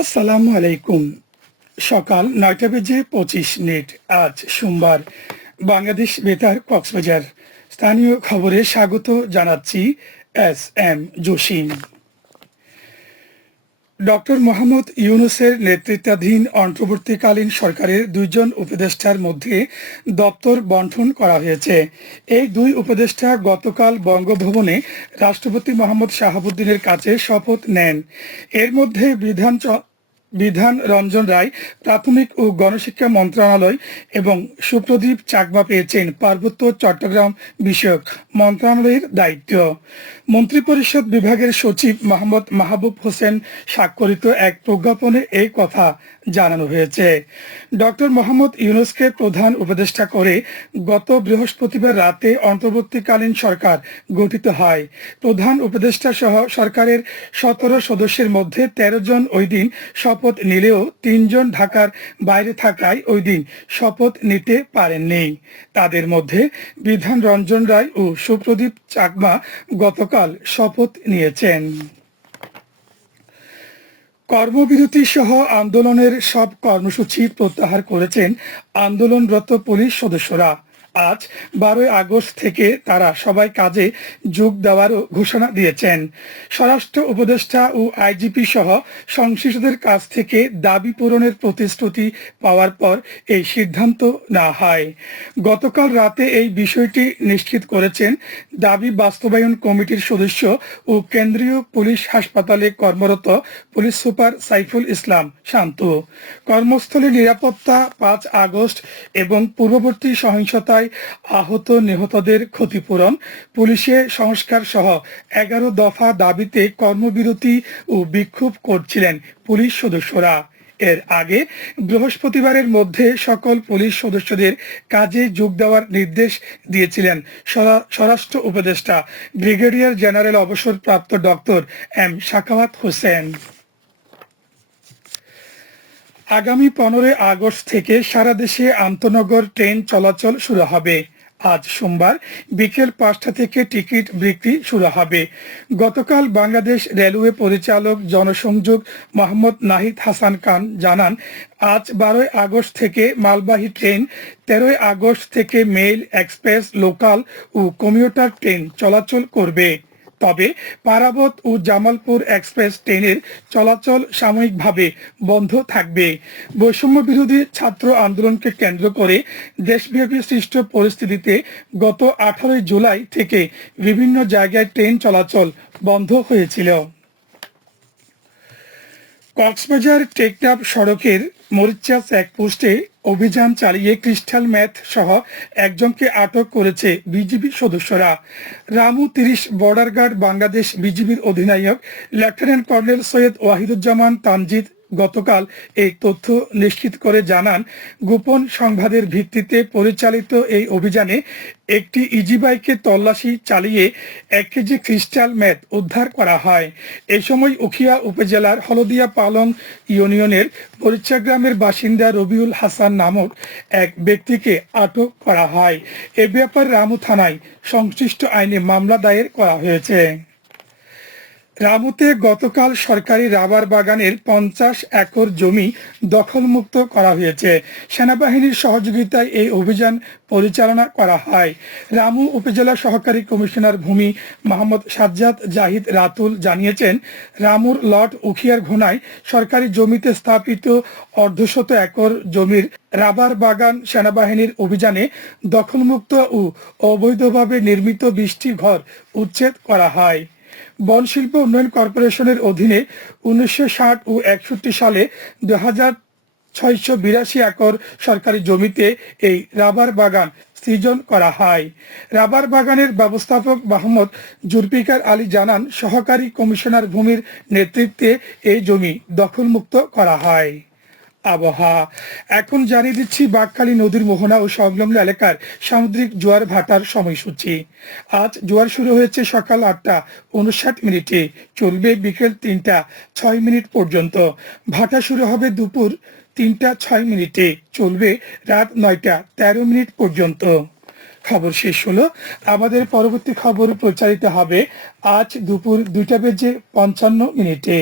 আসসালামু আলাইকুম। সকাল নয়টা বেজে পঁচিশ মিনিট। আজ সোমবার। বাংলাদেশ বেতার কক্সবাজার। স্থানীয় খবরে স্বাগত জানাচ্ছি S M Jasim. Doctor Mohammad ইউনুসের নেতৃত্বাধীন অন্তর্বর্তীকালীন সরকারের দুইজন উপদেষ্টার মধ্যে দপ্তর বন্টন করা হয়েছে। এই দুই উপদেষ্টা গতকাল বঙ্গভবনে রাষ্ট্রপতি মোহাম্মদ শাহাবুদ্দিনের কাছে শপথ নেন। এর মধ্যে বিধান বিধান রঞ্জন রায় প্রাথমিক ও গণশিক্ষা মন্ত্রণালয় এবং সুপ্রদীপ চাকমা পেয়েছেন পার্বত্য চট্টগ্রাম বিষয়ক মন্ত্রণালয়ের দায়িত্ব। মন্ত্রিপরিষদ বিভাগের সচিব মোহাম্মদ মাহবুব হোসেন স্বাক্ষরিত এক প্রজ্ঞাপনে এই কথা জানানো হয়েছে। ডক্টর মোহাম্মদ ইউনুসকে প্রধান উপদেষ্টা করে গত বৃহস্পতিবার রাতে অন্তর্বর্তীকালীন সরকার গঠিত হয়। প্রধান উপদেষ্টা সহ সরকারের সতেরো সদস্যের মধ্যে তেরো জন ওই দিন শপথ নিলেও তিনজন ঢাকার বাইরে থাকায় ওই দিন শপথ নিতে পারেননি। তাদের মধ্যে বিধান রঞ্জন রায় ও সুপ্রদীপ চাকমা গতকাল শপথ নিয়েছেন। কর্মবিরতি সহ আন্দোলনের সব কর্মসূচি প্রত্যাহার করেছেন আন্দোলনরত পুলিশ সদস্যরা। আজ বারোই আগস্ট থেকে তারা সবাই কাজে যোগ দেওয়ারও ঘোষণা দিয়েছেন। স্বরাষ্ট্র উপদেষ্টা ও আইজিপি সহ সংশ্লিষ্টদের কাছ থেকে দাবি পূরণের প্রতিশ্রুতি পাওয়ার পর এই সিদ্ধান্ত নেওয়া হয়। গতকাল রাতে এই বিষয়টি নিশ্চিত করেছেন দাবি বাস্তবায়ন কমিটির সদস্য ও কেন্দ্রীয় পুলিশ হাসপাতালে কর্মরত পুলিশ সুপার সাইফুল ইসলাম শান্ত। কর্মস্থলে নিরাপত্তা পাঁচ আগস্ট এবং পূর্ববর্তী সহিংসতায় আহত নিহতদের ক্ষতিপূরণ, পুলিশে সংস্কার সহ এগারো দফা দাবিতে কর্মবিরতি ও বিক্ষোভ করছিলেন পুলিশ সদস্যরা। এর আগে বৃহস্পতিবারের মধ্যে সকল পুলিশ সদস্যদের কাজে যোগ দেওয়ার নির্দেশ দিয়েছিলেন স্বরাষ্ট্র উপদেষ্টা ব্রিগেডিয়ার জেনারেল অবসরপ্রাপ্ত ডক্টর এম শাকাওয়াত হোসেন। আগামী পনেরোই আগস্ট থেকে সারা দেশে আন্তনগর ট্রেন চলাচল শুরু হবে। আজ সোমবার বিকেল পাঁচটা থেকে টিকিট বিক্রি শুরু হবে। গতকাল বাংলাদেশ রেলওয়ে পরিচালক জনসংযোগ মোহাম্মদ নাহিদ হাসান খান জানান, আজ বারোই আগস্ট থেকে মালবাহী ট্রেন, তেরোই আগস্ট থেকে মেইল এক্সপ্রেস, লোকাল ও কমিউটার ট্রেন চলাচল করবে। তবে পারাবত ও জামালপুর এক্সপ্রেস ট্রেনের চলাচল সাময়িকভাবে বন্ধ থাকবে। বৈষম্য বিরোধী ছাত্র আন্দোলনকে কেন্দ্র করে দেশব্যাপী সৃষ্ট পরিস্থিতিতে গত আঠারোই জুলাই থেকে বিভিন্ন জায়গায় ট্রেন চলাচল বন্ধ হয়েছিল। কক্সবাজার টেকনাফ সড়কের মরিচা চেকপোস্টে অভিযান চালিয়ে ক্রিস্টাল ম্যাথ সহ একজনকে আটক করেছে বিজিবি সদস্যরা। রামু তিরিশ, বর্ডার গার্ড বাংলাদেশ বিজিবির অধিনায়ক, লেফটেন্যান্ট কর্নেল সৈয়দ ওয়াহিদুজ্জামান তামজিদ গতকাল এই তথ্য নিশ্চিত করে জানান, গোপন সংবাদের ভিত্তিতে পরিচালিত এই অভিযানে একটি ইজিবাইকে তল্লাশি চালিয়ে এক কেজি ক্রিস্টাল ম্যাথ উদ্ধার করা হয়। এ সময় উখিয়া উপজেলার হলদিয়া পালং ইউনিয়নের পরিচা গ্রামের বাসিন্দা রবিউল হাসান নামক এক ব্যক্তিকে আটক করা হয়। এ ব্যাপারে রামু থানায় সংশ্লিষ্ট আইনে মামলা দায়ের করা হয়েছে। রামুতে গতকাল সরকারি রাবার বাগানের পঞ্চাশ একর জমি দখলমুক্ত করা হয়েছে। সেনাবাহিনীর সহযোগিতায় এই অভিযান পরিচালনা করা হয়। রামু উপজেলা সহকারী কমিশনার ভূমি মোহাম্মদ সাজ্জাদ জাহিদ রাতুল জানিয়েছেন, রামুর লট উখিয়ার ঘোনায় সরকারি জমিতে স্থাপিত অর্ধশত একর জমির রাবার বাগান সেনাবাহিনীর অভিযানে দখলমুক্ত ও অবৈধভাবে নির্মিত বৃষ্টি ঘর উচ্ছেদ করা হয়। বন শিল্প উন্নয়ন কর্পোরেশনের অধীনে উনিশশো ষাট ও একষট্টি সালে দু ছয়শো বিরাশি একর সরকারি জমিতে এই রাবার বাগান সৃজন করা হয়। রাবার বাগানের ব্যবস্থাপক মোহাম্মদ জুলফিকার আলী জানান, সহকারী কমিশনার ভূমির নেতৃত্বে এই জমি দখলমুক্ত করা হয়। আবহাওয়া। এখন জানিয়ে দিচ্ছি, বাঘখালী নদীর মোহনা ও সংলগ্ন এলাকার সামুদ্রিক জোয়ার ভাটার সময়সূচি। আজ জোয়ার শুরু হয়েছে সকাল আটটা উনষাট মিনিটে, চলবে বিকেল তিনটা ছয় মিনিট পর্যন্ত। ভাটা শুরু হবে দুপুর তিনটা ছয় মিনিটে, চলবে রাত নয়টা তেরো মিনিট পর্যন্ত। খবর শেষ হলো। আমাদের পরবর্তী খবর প্রচারিত হবে আজ দুপুর দুইটা বেজে পঞ্চান্ন মিনিটে।